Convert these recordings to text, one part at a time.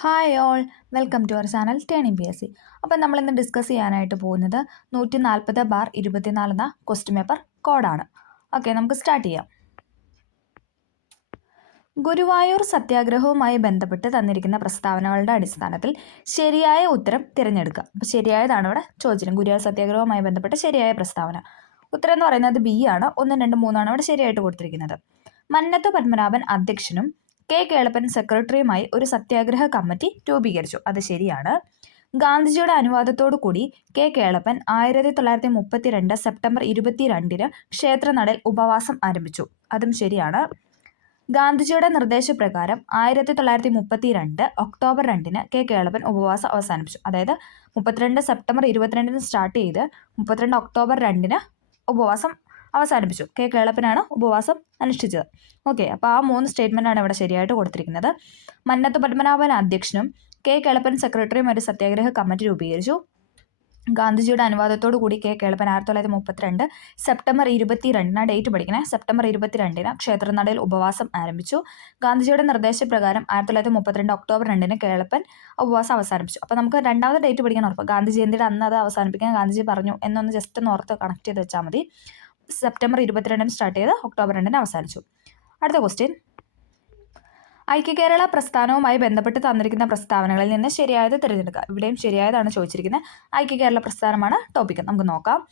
Hi all, welcome to our channel turning PSC. അപ്പം നമ്മളിന്ന് discuss ചെയ്യാനായിട്ട് പോകുന്നത് 140/24 എന്ന ക്വസ്റ്റ്യൻ പേപ്പർ കോഡാണ്. ഓക്കെ, നമുക്ക് സ്റ്റാർട്ട് ചെയ്യാം. ഗുരുവായൂർ സത്യാഗ്രഹവുമായി ബന്ധപ്പെട്ട് തന്നിരിക്കുന്ന പ്രസ്താവനകളുടെ അടിസ്ഥാനത്തിൽ ശരിയായ ഉത്തരം തിരഞ്ഞെടുക്കുക. അപ്പോൾ ശരിയായതാണ് ഇവിടെ ചോദിച്ചിരുന്നത്. ഗുരുവായൂർ സത്യാഗ്രഹവുമായി ബന്ധപ്പെട്ട് ശരിയായ പ്രസ്താവന. ഉത്തരം എന്ന് പറയുന്നത് ബി ആണ്. 1, 2, 3 ഇവിടെ ശരിയായിട്ട് കൊടുത്തിരിക്കുന്നത്. മന്നത്തു പത്മനാഭൻ അധ്യക്ഷനും കെ കേളപ്പൻ സെക്രട്ടറിയുമായി ഒരു സത്യാഗ്രഹ കമ്മിറ്റി രൂപീകരിച്ചു. അത് ശരിയാണ്. ഗാന്ധിജിയുടെ അനുവാദത്തോടു കൂടി കെ കേളപ്പൻ 1932 സെപ്റ്റംബർ 22 ക്ഷേത്രനടയിൽ ഉപവാസം ആരംഭിച്ചു. അതും ശരിയാണ്. ഗാന്ധിജിയുടെ നിർദ്ദേശപ്രകാരം 1932 ഒക്ടോബർ 2 കെ കേളപ്പൻ ഉപവാസം അവസാനിപ്പിച്ചു. അതായത് 32 സെപ്റ്റംബർ 22 സ്റ്റാർട്ട് ചെയ്ത് 32 ഒക്ടോബർ 2 ഉപവാസം അവസാനിപ്പിച്ചു. കെ കേളപ്പനാണ് ഉപവാസം അനുഷ്ഠിച്ചത്. ഓക്കെ, അപ്പോൾ ആ 3 സ്റ്റേറ്റ്മെൻറ്റാണ് ഇവിടെ ശരിയായിട്ട് കൊടുത്തിരിക്കുന്നത്. മന്നത്തു പത്മനാഭൻ അധ്യക്ഷനും കെ കേളപ്പൻ സെക്രട്ടറിയും ഒരു സത്യാഗ്രഹ കമ്മിറ്റി രൂപീകരിച്ചു. ഗാന്ധിജിയുടെ അനുവാദത്തോടു കൂടി കെ കേളപ്പൻ 1932 സെപ്റ്റംബർ 22 ഡേറ്റ് പഠിക്കണേ. സെപ്റ്റംബർ 22 ക്ഷേത്രനടയിൽ ഉപവാസം ആരംഭിച്ചു. ഗാന്ധിജിയുടെ നിർദ്ദേശപ്രകാരം 1932 ഒക്ടോബർ 2 കേളപ്പൻ ഉപവാസം അവസാനിപ്പിച്ചു. അപ്പോൾ നമുക്ക് രണ്ടാമത്തെ ഡേറ്റ് പഠിക്കാൻ ഉറപ്പ്. ഗാന്ധി ജയന്തിയുടെ അന്ന് അത് അവസാനിപ്പിക്കാൻ ഗാന്ധിജി പറഞ്ഞു എന്നൊന്ന് ജസ്റ്റ് ഒന്ന് ഓർത്ത് കണക്ട് ചെയ്ത് വെച്ചാൽ മതി. സെപ്റ്റംബർ 22 സ്റ്റാർട്ട് ചെയ്ത് ഒക്ടോബർ 2 അവസാനിച്ചു. അടുത്ത ക്വസ്റ്റ്യൻ, ഐക്യകേരള പ്രസ്ഥാനവുമായി ബന്ധപ്പെട്ട് തന്നിരിക്കുന്ന പ്രസ്താവനകളിൽ നിന്ന് ശരിയായത് തിരഞ്ഞെടുക്കുക. ഇവിടെയും ശരിയായതാണ് ചോദിച്ചിരിക്കുന്നത്. ഐക്യകേരള പ്രസ്ഥാനമാണ് ടോപ്പിക്ക്. നമുക്ക് നോക്കാം.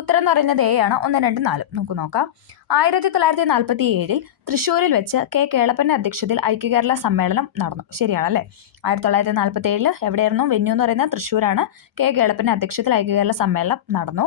ഉത്തരം എന്ന് പറയുന്നത് എ ആണ്. 1, 2, 4 നമുക്ക് നോക്കാം. 1947 തൃശ്ശൂരിൽ വെച്ച് കെ കേളപ്പൻ്റെ അധ്യക്ഷതയിൽ ഐക്യകേരള സമ്മേളനം നടന്നു. ശരിയാണല്ലേ. 1947 എവിടെയായിരുന്നു? വെന്യൂ എന്ന് പറയുന്നത് തൃശ്ശൂരാണ്. കെ കേളപ്പൻ്റെ അധ്യക്ഷതയിൽ ഐക്യകേരള സമ്മേളനം നടന്നു.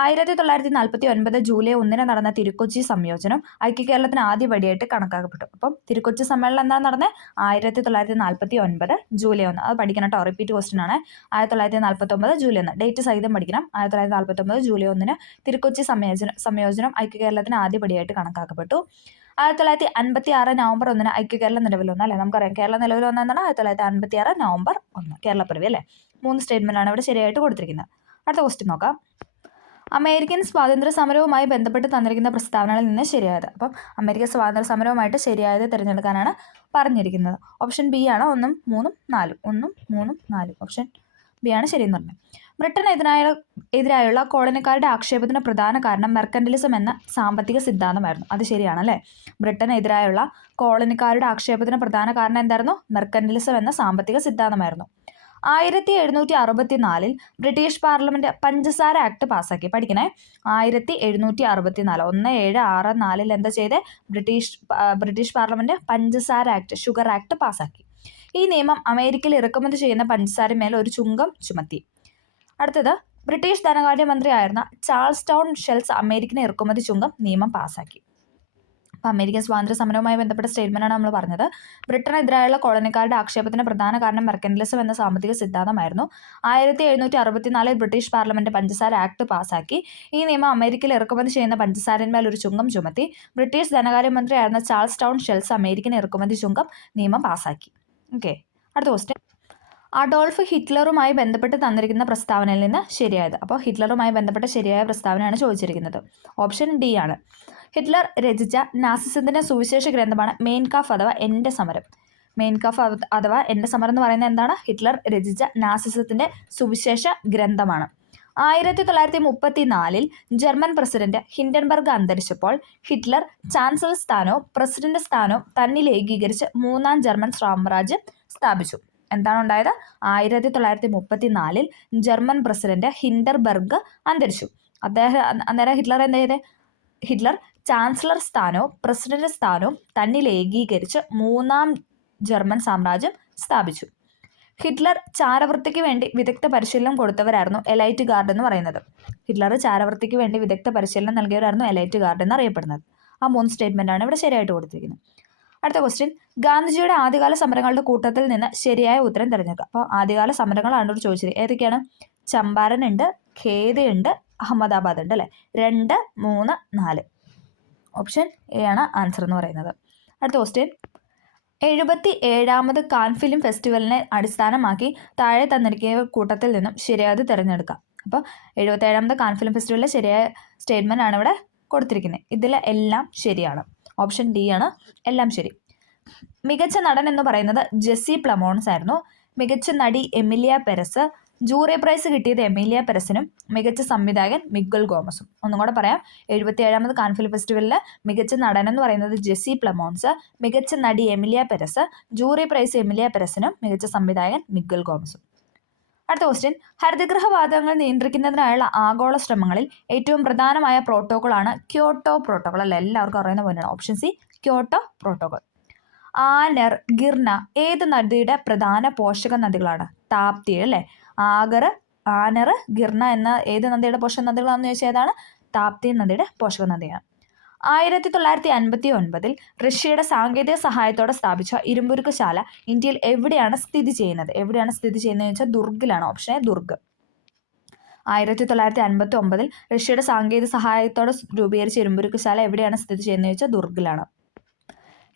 1949 ജൂലൈ 1 നടന്ന തിരുക്കൊച്ചി സംയോജനം ഐക്യകേരളത്തിന് ആദ്യപടിയായിട്ട് കണക്കാക്കപ്പെട്ടു. അപ്പം തിരുക്കൊച്ചി സമ്മേളനം എന്താ നടന്നത്? 1949 ജൂലൈ 1. അത് പഠിക്കണം കേട്ടോ. റിപ്പീറ്റ് ക്വസ്റ്റ്യൻ ആണ്. 1949 ജൂലൈ 1 ഡേറ്റ് സഹിതം പഠിക്കണം. 1949 ജൂലൈ 1 തിരുക്കൊച്ചി സംയോജനം ഐക്യകേരളത്തിന് ആദ്യപടിയായിട്ട് കണക്കാക്കപ്പെട്ടു. 1956 നവംബർ 1 ഐക്യകേരളം നിലവിൽ വന്നു. അല്ലേ, നമുക്കറിയാം കേരളം നിലവിൽ വന്ന എന്നാണ് 1956 നവംബർ 1 കേരളപ്പിറവി. അല്ലേ, 3 സ്റ്റേറ്റ്മെൻറ്റാണ് ഇവിടെ ശരിയായിട്ട് കൊടുത്തിരിക്കുന്നത്. അടുത്ത ക്വസ്റ്റ്യൻ നോക്കാം. അമേരിക്കൻ സ്വാതന്ത്ര്യ സമരവുമായി ബന്ധപ്പെട്ട് തന്നിരിക്കുന്ന പ്രസ്താവനകളിൽ നിന്ന് ശരിയായത്. അപ്പം അമേരിക്കൻ സ്വാതന്ത്ര്യ സമരവുമായിട്ട് ശരിയായത് തിരഞ്ഞെടുക്കാനാണ് പറഞ്ഞിരിക്കുന്നത്. ഓപ്ഷൻ ബി ആണ്. 1, 3, 4 1, 3, 4 ഓപ്ഷൻ ബി ആണ് ശരിയെന്ന് പറഞ്ഞത്. ബ്രിട്ടനെതിരായുള്ള കോളനിക്കാരുടെ ആക്ഷേപത്തിന് പ്രധാന കാരണം മെർക്കന്റിലിസം എന്ന സാമ്പത്തിക സിദ്ധാന്തമായിരുന്നു. അത് ശരിയാണല്ലേ. ബ്രിട്ടനെതിരായുള്ള കോളനിക്കാരുടെ ആക്ഷേപത്തിന് പ്രധാന കാരണം എന്തായിരുന്നു? മെർക്കന്റിലിസം എന്ന സാമ്പത്തിക സിദ്ധാന്തമായിരുന്നു. 1764 ബ്രിട്ടീഷ് പാർലമെന്റ് പഞ്ചസാര ആക്ട് പാസ്സാക്കി. പഠിക്കണേ. 1764 1764 എന്താ ചെയ്തേ? ബ്രിട്ടീഷ് പാർലമെന്റ് പഞ്ചസാര ആക്ട്, ഷുഗർ ആക്ട് പാസ്സാക്കി. ഈ നിയമം അമേരിക്കയിൽ ഇറക്കുമതി ചെയ്യുന്ന പഞ്ചസാരമേൽ ഒരു ചുങ്കം ചുമത്തി. അടുത്തത്, ബ്രിട്ടീഷ് ധനകാര്യമന്ത്രിയായിരുന്ന ചാൾസ് ടൗൺ ഷെൽസ് അമേരിക്കൻ ഇറക്കുമതി ചുങ്കം നിയമം പാസ്സാക്കി. അപ്പോൾ അമേരിക്കൻ സ്വാതന്ത്ര്യ സമരവുമായി ബന്ധപ്പെട്ട സ്റ്റേറ്റ്മെൻറ്റാണ് നമ്മൾ പറഞ്ഞത്. ബ്രിട്ടനെതിരായുള്ള കോളനിക്കാരുടെ ആക്ഷേപത്തിന് പ്രധാന കാരണം മെർക്കന്റിലിസം എന്ന സാമ്പത്തിക സിദ്ധാന്തമായിരുന്നു. 1764 ബ്രിട്ടീഷ് പാർലമെന്റ് പഞ്ചസാര ആക്ട് പാസ്സാക്കി. ഈ നിയമം അമേരിക്കയിൽ ഇറക്കുമതി ചെയ്യുന്ന പഞ്ചസാരന്മേൽ ഒരു ചുങ്കം ചുമത്തി. ബ്രിട്ടീഷ് ധനകാര്യമന്ത്രിയായിരുന്ന ചാൾസ് ടൗൺ ഷെൽസ് അമേരിക്കൻ ഇറക്കുമതി ചുങ്കം നിയമം പാസ്സാക്കി. ഓക്കെ, അടുത്ത ക്വസ്റ്റ്യൻ, അഡോൾഫ് ഹിറ്റ്ലറുമായി ബന്ധപ്പെട്ട് തന്നിരിക്കുന്ന പ്രസ്താവനയിൽ നിന്ന് ശരിയായത്. അപ്പോൾ ഹിറ്റ്ലറുമായി ബന്ധപ്പെട്ട ശരിയായ പ്രസ്താവനയാണ് ചോദിച്ചിരിക്കുന്നത്. ഓപ്ഷൻ ഡി ആണ്. ഹിറ്റ്ലർ രചിച്ച നാസിസത്തിൻ്റെ സുവിശേഷ ഗ്രന്ഥമാണ് മെയിൻ കാഫ് അഥവാ എൻ്റെ സമരം. മെയിൻ കാഫ് അഥവാ എൻ്റെ സമരം എന്ന് പറയുന്നത് എന്താണ്? ഹിറ്റ്ലർ രചിച്ച നാസിസത്തിൻ്റെ സുവിശേഷ ഗ്രന്ഥമാണ്. 1934 ജർമ്മൻ പ്രസിഡന്റ് ഹിൻഡൻബർഗ് അന്തരിച്ചപ്പോൾ ഹിറ്റ്ലർ ചാൻസലർ സ്ഥാനവും പ്രസിഡന്റ് സ്ഥാനവും തന്നിൽ ഏകീകരിച്ച് 3ാം ജർമ്മൻ സാമ്രാജ്യം സ്ഥാപിച്ചു. എന്താണ് ഉണ്ടായത്? 1934 ജർമ്മൻ പ്രസിഡന്റ് ഹിൻഡൻബർഗ് അന്തരിച്ചു. അന്നേരം ഹിറ്റ്ലർ എന്താ ചെയ്തത്? ഹിറ്റ്ലർ ചാൻസലർ സ്ഥാനവും പ്രസിഡന്റ് സ്ഥാനവും തന്നിൽ ഏകീകരിച്ച് 3ാം ജർമ്മൻ സാമ്രാജ്യം സ്ഥാപിച്ചു. ഹിറ്റ്ലർ ചാരവൃത്തിക്ക് വേണ്ടി വിദഗ്ധ പരിശീലനം കൊടുത്തവരായിരുന്നു എലൈറ്റ് ഗാർഡ് എന്ന് പറയുന്നത്. ഹിറ്റ്ലർ ചാരവൃത്തിക്ക് വേണ്ടി വിദഗ്ധ പരിശീലനം നൽകിയവരായിരുന്നു എലൈറ്റ് ഗാർഡ് എന്നറിയപ്പെടുന്നത്. ആ 3 സ്റ്റേറ്റ്മെൻറ്റാണ് ഇവിടെ ശരിയായിട്ട് കൊടുത്തിരിക്കുന്നത്. അടുത്ത ക്വസ്റ്റ്യൻ, ഗാന്ധിജിയുടെ ആദ്യകാല സമരങ്ങളുടെ കൂട്ടത്തിൽ നിന്ന് ശരിയായ ഉത്തരം തിരഞ്ഞെടുക്കുക. അപ്പോൾ ആദ്യകാല സമരങ്ങളാണ് ഇവിടെ ചോദിച്ചത്. ഏതൊക്കെയാണ്? ചമ്പാരൻ ഉണ്ട്, ഖേദയുണ്ട്, അഹമ്മദാബാദ് ഉണ്ട്. അല്ലേ, 2, 3, 4 ഓപ്ഷൻ എ ആണ് ആൻസർ എന്ന് പറയുന്നത്. അടുത്ത ക്വസ്റ്റ്യൻ, 77ാമത് കാൻ ഫിലിം ഫെസ്റ്റിവലിനെ അടിസ്ഥാനമാക്കി താഴെ തന്നിരിക്കുന്ന കൂട്ടത്തിൽ നിന്നും ശരിയായത് തിരഞ്ഞെടുക്കാം. അപ്പോൾ 77ാമത് കാൻ ഫിലിം ഫെസ്റ്റിവലിലെ ശരിയായ സ്റ്റേറ്റ്മെൻ്റ് ആണ് ഇവിടെ കൊടുത്തിരിക്കുന്നത്. ഇതിൽ എല്ലാം ശരിയാണ്. ഓപ്ഷൻ ഡി ആണ് എല്ലാം ശരി. മികച്ച നടൻ എന്ന് പറയുന്നത് ജെസ്സി പ്ലമോൺസ് ആയിരുന്നു. മികച്ച നടി എമിലിയ പെരസ്. ജൂറി പ്രൈസ് കിട്ടിയത് എമിലിയ പെരസിനും മികച്ച സംവിധായകൻ മിഗ്വൽ ഗോമസും. ഒന്നും കൂടെ പറയാം. 77ാമത് കാൻ ഫിലിം ഫെസ്റ്റിവലിൽ മികച്ച നടൻ എന്ന് പറയുന്നത് ജെസ്സി പ്ലമോൺസ്, മികച്ച നടി Emilia Perez, jury prize Emilia പെരസിനും മികച്ച സംവിധായകൻ മിഗ്വൽ ഗോമസും. അടുത്ത ക്വസ്റ്റ്യൻ, ഹരിതഗൃഹ വാതകങ്ങൾ നിയന്ത്രിക്കുന്നതിനായുള്ള ആഗോള ശ്രമങ്ങളിൽ ഏറ്റവും പ്രധാനമായ പ്രോട്ടോക്കോളാണ് ക്യോട്ടോ പ്രോട്ടോക്കോൾ. അല്ല, എല്ലാവർക്കും അറിയുന്ന പോലെയാണ്. Option C Kyoto protocol. Anar, Girna ഏത് നദിയുടെ പ്രധാന പോഷക നദികളാണ്? താപ്തി അല്ലേ. ആനർ, ഗിർന എന്ന ഏത് നദിയുടെ പോഷക നദികളാണെന്ന് ചോദിച്ചാൽ ഏതാണ്? താപ്തി നദിയുടെ പോഷക നദിയാണ്. 1959 റഷ്യയുടെ സാങ്കേതിക സഹായത്തോടെ സ്ഥാപിച്ച ഇരുമ്പുരുക്കുശാല ഇന്ത്യയിൽ എവിടെയാണ് സ്ഥിതി ചെയ്യുന്നത്? ചോദിച്ചാൽ ദുർഗിലാണ്. Option A Durg. 1959 റഷ്യയുടെ സാങ്കേതിക സഹായത്തോടെ രൂപീകരിച്ച ഇരുമ്പുരുക്കുശാല എവിടെയാണ് സ്ഥിതി ചെയ്യുന്നത് ചോദിച്ചാൽ ദുർഗിലാണ്.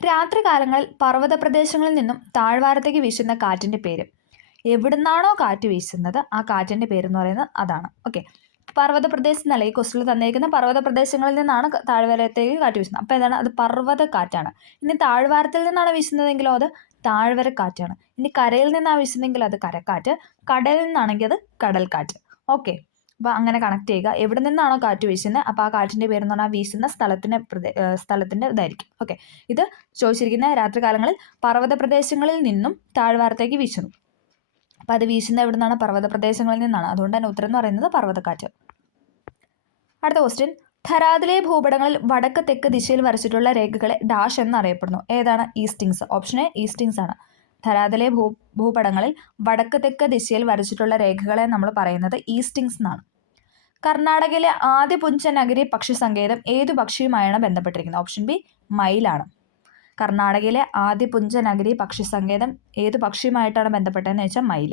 രാത്രികാലങ്ങളിൽ പർവ്വത പ്രദേശങ്ങളിൽ നിന്നും താഴ്വാരത്തേക്ക് വീശുന്ന കാറ്റിൻ്റെ പേര്. എവിടുന്നാണോ കാറ്റ് വീശുന്നത് ആ കാറ്റിൻ്റെ പേരെന്ന് പറയുന്നത് അതാണ്. ഓക്കെ, പർവ്വത പ്രദേശം എന്നല്ല, ഈ ക്വസ്റ്റിൽ തന്നിരിക്കുന്ന പർവ്വത പ്രദേശങ്ങളിൽ നിന്നാണ് താഴ്വരത്തേക്ക് കാറ്റ് വീശുന്നത്. അപ്പോൾ ഏതാണ്? അത് പർവ്വത കാറ്റാണ്. ഇനി താഴ്വാരത്തിൽ നിന്നാണ് വീശുന്നതെങ്കിലോ അത് താഴ്വര കാറ്റാണ്. ഇനി കരയിൽ നിന്നാണ് വീശുന്നതെങ്കിൽ അത് കരക്കാറ്റ്, കടലിൽ നിന്നാണെങ്കിൽ അത് കടൽക്കാറ്റ്. ഓക്കെ, അപ്പോൾ അങ്ങനെ കണക്ട് ചെയ്യുക. എവിടെ നിന്നാണോ കാറ്റ് വീശുന്നത് അപ്പോൾ ആ കാറ്റിൻ്റെ പേരെന്ന് പറഞ്ഞാൽ വീശുന്ന സ്ഥലത്തിൻ്റെ ഇതായിരിക്കും. ഓക്കെ, ഇത് ചോദിച്ചിരിക്കുന്ന രാത്രികാലങ്ങളിൽ പർവ്വത പ്രദേശങ്ങളിൽ നിന്നും താഴ്വാരത്തേക്ക് വീശുന്നു. അപ്പോൾ അത് വീശുന്ന എവിടെ നിന്നാണ്? പർവ്വത പ്രദേശങ്ങളിൽ നിന്നാണ്. അതുകൊണ്ട് തന്നെ ഉത്തരം എന്ന് പറയുന്നത് പർവ്വതക്കാറ്റ്. അടുത്ത ക്വസ്റ്റ്യൻ, ധരാതിലെ ഭൂപടങ്ങളിൽ വടക്ക് തെക്ക് ദിശയിൽ വരച്ചിട്ടുള്ള രേഖകളെ ഡാഷ് എന്നറിയപ്പെടുന്നു. ഏതാണ്? ഈസ്റ്റിങ്സ്. ഓപ്ഷൻ എ ഈസ്റ്റിങ്സ് ആണ്. ധരാതിലെ ഭൂപടങ്ങളിൽ വടക്ക് തെക്ക് ദിശയിൽ വരച്ചിട്ടുള്ള രേഖകളെ നമ്മൾ പറയുന്നത് ഈസ്റ്റിങ്സ് എന്നാണ്. കർണാടകയിലെ ആദ്യ പുഞ്ചനഗരി പക്ഷി സങ്കേതം ഏതു പക്ഷിയുമായാണ് ബന്ധപ്പെട്ടിരിക്കുന്നത്? ഓപ്ഷൻ ബി മയിലാണ്. കർണാടകയിലെ ആദ്യ പുഞ്ചനഗരി പക്ഷി സങ്കേതം ഏതു പക്ഷിയുമായിട്ടാണ് ബന്ധപ്പെട്ടതെന്ന് ചോദിച്ചാൽ മയിൽ.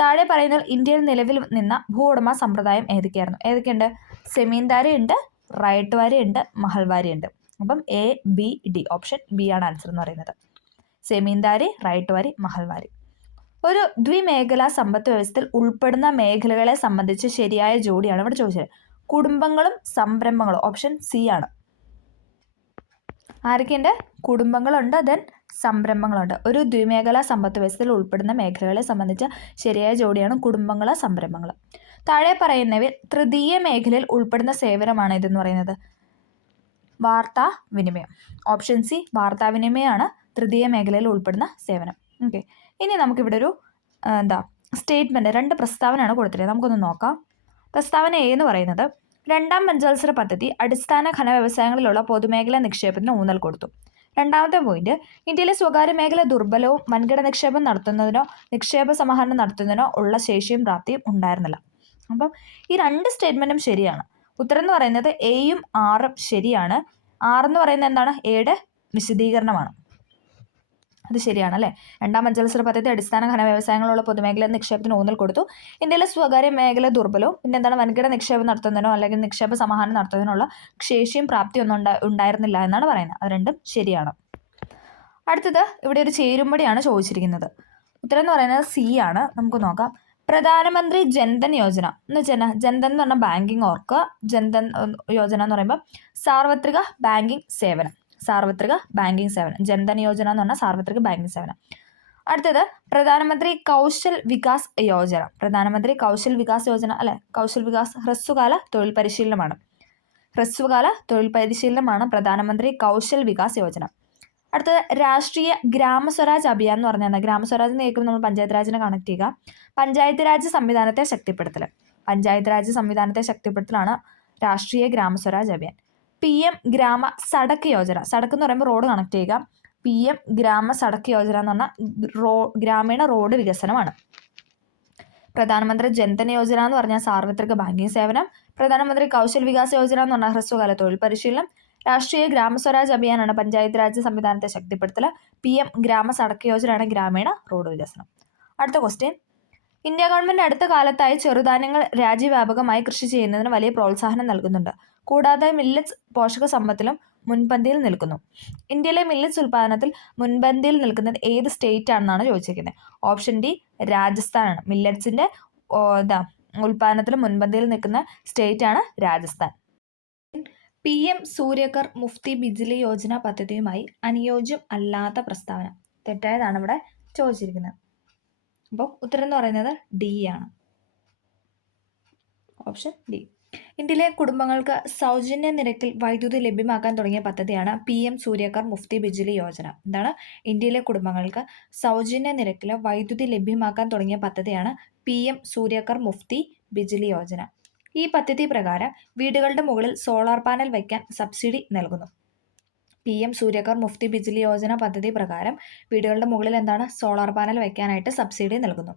താഴെ പറയുന്നതിൽ ഇന്ത്യയിൽ നിലവിൽ നിന്ന ഭൂ ഉടമ സമ്പ്രദായം ഏതൊക്കെയുണ്ട്? സെമീന്ദാരി ഉണ്ട്, റൈറ്റ് വാരി ഉണ്ട്, മഹൽവാരി ഉണ്ട്. അപ്പം A, B, D. Option B ആണ് ആൻസർ എന്ന് പറയുന്നത്. സെമീന്ദാരി, റൈറ്റ് വാരി, മഹൽവാരി. ഒരു ദ്വിമേഖലാ സമ്പദ് വ്യവസ്ഥയിൽ ഉൾപ്പെടുന്ന മേഖലകളെ സംബന്ധിച്ച് ശരിയായ ജോഡിയാണ് ഇവിടെ ചോദിച്ചത്. കുടുംബങ്ങളും സംരംഭങ്ങളും. ഓപ്ഷൻ സി ആണ്. ആരൊക്കെയുണ്ട്? കുടുംബങ്ങളുണ്ട്, ദെൻ സംരംഭങ്ങളുണ്ട്. ഒരു ദ്വിമേഖലാ സമ്പദ് വ്യവസ്ഥയിൽ ഉൾപ്പെടുന്ന മേഖലകളെ സംബന്ധിച്ച ശരിയായ ജോഡിയാണ് കുടുംബങ്ങൾ, സംരംഭങ്ങൾ. താഴെ പറയുന്നവയിൽ തൃതീയ മേഖലയിൽ ഉൾപ്പെടുന്ന സേവനമാണ് ഇതെന്ന് പറയുന്നത്. വാർത്താവിനിമയം. ഓപ്ഷൻ സി വാർത്താവിനിമയമാണ് തൃതീയ മേഖലയിൽ ഉൾപ്പെടുന്ന സേവനം. ഓക്കെ, ഇനി നമുക്കിവിടെ ഒരു സ്റ്റേറ്റ്മെൻറ്റ്, 2 പ്രസ്താവനയാണ് കൊടുത്തിട്ടുള്ളത്. നമുക്കൊന്ന് നോക്കാം. പ്രസ്താവന എ എന്ന് പറയുന്നത്, രണ്ടാം പഞ്ചവത്സര പദ്ധതി അടിസ്ഥാന ഖന വ്യവസായങ്ങളിലുള്ള പൊതുമേഖലാ നിക്ഷേപത്തിന് ഊന്നൽ കൊടുത്തു. രണ്ടാമത്തെ പോയിന്റ്, ഇന്ത്യയിലെ സ്വകാര്യ മേഖല ദുർബലവും വൻകിട നിക്ഷേപം നടത്തുന്നതിനോ നിക്ഷേപ സമാഹരണം നടത്തുന്നതിനോ ഉള്ള ശേഷിയും പ്രാപ്തിയും ഉണ്ടായിരുന്നില്ല. അപ്പം ഈ 2 സ്റ്റേറ്റ്മെൻറ്റും ശരിയാണ്. ഉത്തരം എന്ന് പറയുന്നത് എയും ആറും ശരിയാണ്. 6 എന്ന് പറയുന്നത് എന്താണ്? എയുടെ വിശദീകരണമാണ്. അത് ശരിയാണല്ലേ. രണ്ടാം പഞ്ചവത്സര പദ്ധതി അടിസ്ഥാന ഖന വ്യവസായങ്ങളുള്ള പൊതുമേഖല നിക്ഷേപത്തിന് ഊന്നൽ കൊടുത്തു. ഇന്ത്യയിലെ സ്വകാര്യ മേഖല ദുർബലവും പിന്നെ എന്താണ് വൻകിട നിക്ഷേപം നടത്തുന്നതിനോ അല്ലെങ്കിൽ നിക്ഷേപ സമാഹരണം നടത്തുന്നതിനുള്ള ശേഷിയും പ്രാപ്തിയൊന്നും ഉണ്ടായിരുന്നില്ല എന്നാണ് പറയുന്നത്. അത് രണ്ടും ശരിയാണ്. അടുത്തത് ഇവിടെ ഒരു ചേരുംപടിയാണ് ചോദിച്ചിരിക്കുന്നത്. ഉത്തരം എന്ന് പറയുന്നത് സി ആണ്. നമുക്ക് നോക്കാം. പ്രധാനമന്ത്രി ജൻധൻ യോജന എന്ന് വെച്ചാൽ ജൻധൻ എന്ന് പറഞ്ഞാൽ ബാങ്കിങ് ഓർക്കുക. ജൻധൻ യോജന എന്ന് പറയുമ്പോൾ സാർവത്രിക ബാങ്കിങ് സേവനം. ജൻധൻ യോജന എന്ന് പറഞ്ഞാൽ സാർവത്രിക ബാങ്കിങ് സേവനം. അടുത്തത് പ്രധാനമന്ത്രി കൗശൽ വികാസ് യോജന. അല്ലെ, കൗശൽ വികാസ് ഹ്രസ്വകാല തൊഴിൽ പരിശീലനമാണ് പ്രധാനമന്ത്രി കൗശൽ വികാസ് യോജന. അടുത്തത് രാഷ്ട്രീയ ഗ്രാമസ്വരാജ് അഭിയാൻ എന്ന് പറഞ്ഞാൽ ഗ്രാമസ്വരാജ് എന്ന് കേൾക്കുമ്പോൾ നമ്മൾ പഞ്ചായത്ത് രാജിനെ കണക്ട് ചെയ്യുക. പഞ്ചായത്ത് രാജ് സംവിധാനത്തെ ശക്തിപ്പെടുത്തലാണ് രാഷ്ട്രീയ ഗ്രാമസ്വരാജ് അഭിയാൻ. PM ഗ്രാമ സടക്ക് യോജന. സടക്ക് എന്ന് പറയുമ്പോൾ റോഡ് കണക്ട് ചെയ്യുക. PM ഗ്രാമ സടക്ക് യോജന എന്ന് പറഞ്ഞാൽ ഗ്രാമീണ റോഡ് വികസനമാണ്. പ്രധാനമന്ത്രി ജൻധൻ യോജന എന്ന് പറഞ്ഞാൽ സാർവത്രിക ബാങ്കിങ് സേവനം. പ്രധാനമന്ത്രി കൗശൽ വികാസ് യോജന എന്ന് പറഞ്ഞാൽ ഹ്രസ്വകാല തൊഴിൽ പരിശീലനം. രാഷ്ട്രീയ ഗ്രാമസ്വരാജ് അഭിയാനാണ് പഞ്ചായത്ത് രാജ് സംവിധാനത്തെ ശക്തിപ്പെടുത്തൽ. PM ഗ്രാമ സടക്ക് യോജനയാണ് ഗ്രാമീണ റോഡ് വികസനം. അടുത്ത ക്വസ്റ്റ്യൻ, ഇന്ത്യ ഗവൺമെൻറ് അടുത്ത കാലത്തായി ചെറുധാന്യങ്ങൾ രാജ്യവ്യാപകമായി കൃഷി ചെയ്യുന്നതിന് വലിയ പ്രോത്സാഹനം നൽകുന്നുണ്ട്. കൂടാതെ മില്ലറ്റ്സ് പോഷക സമ്പത്തിലും മുൻപന്തിയിൽ നിൽക്കുന്നു. ഇന്ത്യയിലെ മില്ലറ്റ്സ് ഉൽപ്പാദനത്തിൽ മുൻപന്തിയിൽ നിൽക്കുന്നത് ഏത് സ്റ്റേറ്റ് ആണെന്നാണ് ചോദിച്ചിരിക്കുന്നത്. Option D രാജസ്ഥാനാണ്. മില്ലറ്റ്സിൻ്റെ ഉൽപ്പാദനത്തിൽ മുൻപന്തിയിൽ നിൽക്കുന്ന സ്റ്റേറ്റ് ആണ് രാജസ്ഥാൻ. PM സൂര്യകർ മുഫ്തി ബിജ്ലി യോജന പദ്ധതിയുമായി അനുയോജ്യം അല്ലാത്ത പ്രസ്താവന. തെറ്റായതാണ് ഇവിടെ ചോദിച്ചിരിക്കുന്നത്. അപ്പോൾ ഉത്തരം എന്ന് പറയുന്നത് ഡി ആണ്. Option D. ഇന്ത്യയിലെ കുടുംബങ്ങൾക്ക് സൗജന്യ നിരക്കിൽ വൈദ്യുതി ലഭ്യമാക്കാൻ തുടങ്ങിയ പദ്ധതിയാണ് PM സൂര്യകർ മുഫ്തി ബിജ്ലി യോജന. എന്താണ്? ഇന്ത്യയിലെ കുടുംബങ്ങൾക്ക് സൗജന്യ നിരക്കിൽ വൈദ്യുതി ലഭ്യമാക്കാൻ തുടങ്ങിയ പദ്ധതിയാണ് PM സൂര്യകർ മുഫ്തി ബിജ്ലി യോജന. ഈ പദ്ധതി പ്രകാരം വീടുകളുടെ മുകളിൽ സോളാർ പാനൽ വയ്ക്കാൻ സബ്സിഡി നൽകുന്നു. PM സൂര്യകർ മുഫ്തി ബിജ്ലി യോജന പദ്ധതി പ്രകാരം വീടുകളുടെ മുകളിൽ എന്താണ്? സോളാർ പാനൽ വയ്ക്കാനായിട്ട് സബ്സിഡി നൽകുന്നു.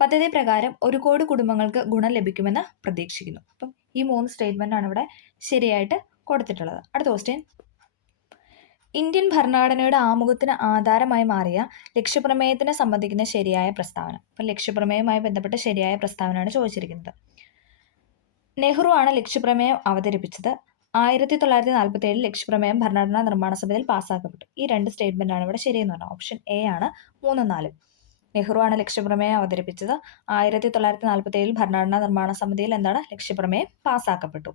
പദ്ധതി പ്രകാരം 1 കോടി കുടുംബങ്ങൾക്ക് ഗുണം ലഭിക്കുമെന്ന് പ്രതീക്ഷിക്കുന്നു. അപ്പം ഈ 3 സ്റ്റേറ്റ്മെൻ്റാണ് ഇവിടെ ശരിയായിട്ട് കൊടുത്തിട്ടുള്ളത്. അടുത്ത ക്വസ്റ്റ്യൻ. ഇന്ത്യൻ ഭരണഘടനയുടെ ആമുഖത്തിന് ആധാരമായി മാറിയ ലക്ഷ്യപ്രമേയത്തിനെ സംബന്ധിക്കുന്ന ശരിയായ പ്രസ്താവന. അപ്പം ലക്ഷ്യപ്രമേയവുമായി ബന്ധപ്പെട്ട ശരിയായ പ്രസ്താവനയാണ് ചോദിച്ചിരിക്കുന്നത്. നെഹ്റു ആണ് ലക്ഷ്യപ്രമേയം അവതരിപ്പിച്ചത്. 1947 ലക്ഷ്യപ്രമേയം ഭരണഘടനാ നിർമ്മാണ സഭയിൽ പാസ്സാക്കപ്പെട്ടു. ഈ 2 സ്റ്റേറ്റ്മെൻ്റാണ് ഇവിടെ ശരിയെന്ന് പറഞ്ഞത്. ഓപ്ഷൻ എ ആണ് 3, 4. നെഹ്റു ആണ് ലക്ഷ്യപ്രമേയം അവതരിപ്പിച്ചത്. 1947 ഭരണഘടനാ നിർമ്മാണ സമിതിയിൽ എന്താണ്? ലക്ഷ്യപ്രമേയം പാസ്സാക്കപ്പെട്ടു.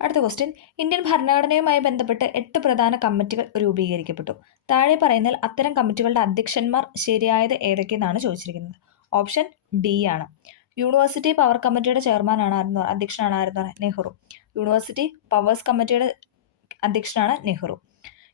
അടുത്ത ക്വസ്റ്റ്യൻ. ഇന്ത്യൻ ഭരണഘടനയുമായി ബന്ധപ്പെട്ട് 8 പ്രധാന കമ്മിറ്റികൾ രൂപീകരിക്കപ്പെട്ടു. താഴെ പറയുന്നതിൽ അത്തരം കമ്മിറ്റികളുടെ അധ്യക്ഷന്മാർ ശരിയായത് ഏതൊക്കെയെന്നാണ് ചോദിച്ചിരിക്കുന്നത്. ഓപ്ഷൻ ഡി ആണ്. യൂണിവേഴ്സിറ്റി പവർ കമ്മിറ്റിയുടെ ചെയർമാനാണ് അധ്യക്ഷനാണ് നെഹ്റു. യൂണിവേഴ്സിറ്റി പവേഴ്സ് കമ്മിറ്റിയുടെ അധ്യക്ഷനാണ് നെഹ്റു.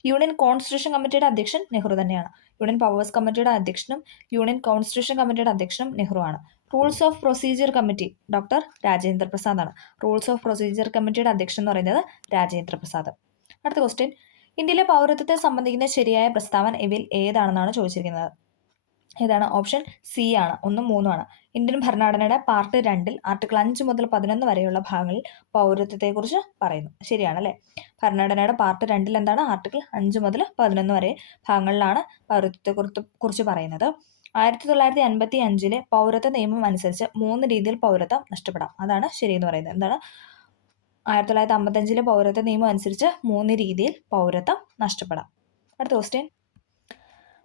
യൂണിയൻ കോൺസ്റ്റിറ്റ്യൂഷൻ കമ്മിറ്റിയുടെ അധ്യക്ഷൻ നെഹ്റു തന്നെയാണ്. യൂണിയൻ പവേഴ്സ് കമ്മിറ്റിയുടെ അധ്യക്ഷനും യൂണിയൻ കോൺസ്റ്റിറ്റ്യൂഷൻ കമ്മിറ്റിയുടെ അധ്യക്ഷനും നെഹ്റു ആണ്. Rules of procedure committee doctor Rajendra Prasad ആണ്. റൂൾസ് ഓഫ് പ്രൊസീജിയർ കമ്മിറ്റിയുടെ അധ്യക്ഷൻ എന്ന് പറയുന്നത് രാജേന്ദ്ര പ്രസാദ്. അടുത്ത ക്വസ്റ്റ്യൻ. ഇന്ത്യയിലെ പൗരത്വത്തെ സംബന്ധിക്കുന്ന ശരിയായ പ്രസ്താവന ഇവയിൽ ഏതാണെന്നാണ് ചോദിച്ചിരിക്കുന്നത്. ഏതാണ്? ഓപ്ഷൻ സി ആണ്. 1, 3 ആണ്. ഇന്ത്യൻ ഭരണഘടനയുടെ പാർട്ട് 2 ആർട്ടിക്കിൾ 5 മുതൽ 11 വരെയുള്ള ഭാഗങ്ങളിൽ പൗരത്വത്തെക്കുറിച്ച് പറയുന്നു. ശരിയാണല്ലേ? ഭരണഘടനയുടെ പാർട്ട് 2 എന്താണ്? ആർട്ടിക്കിൾ 5 മുതൽ 11 വരെ ഭാഗങ്ങളിലാണ് പൗരത്വത്തെക്കുറിച്ച് പറയുന്നത്. 1955 പൗരത്വ നിയമം അനുസരിച്ച് 3 രീതിയിൽ പൗരത്വം നഷ്ടപ്പെടാം. അതാണ് ശരിയെന്ന് പറയുന്നത്. എന്താണ്? 1955 പൗരത്വ നിയമം അനുസരിച്ച് 3 രീതിയിൽ പൗരത്വം നഷ്ടപ്പെടാം. അടുത്ത ക്വസ്റ്റ്യൻ.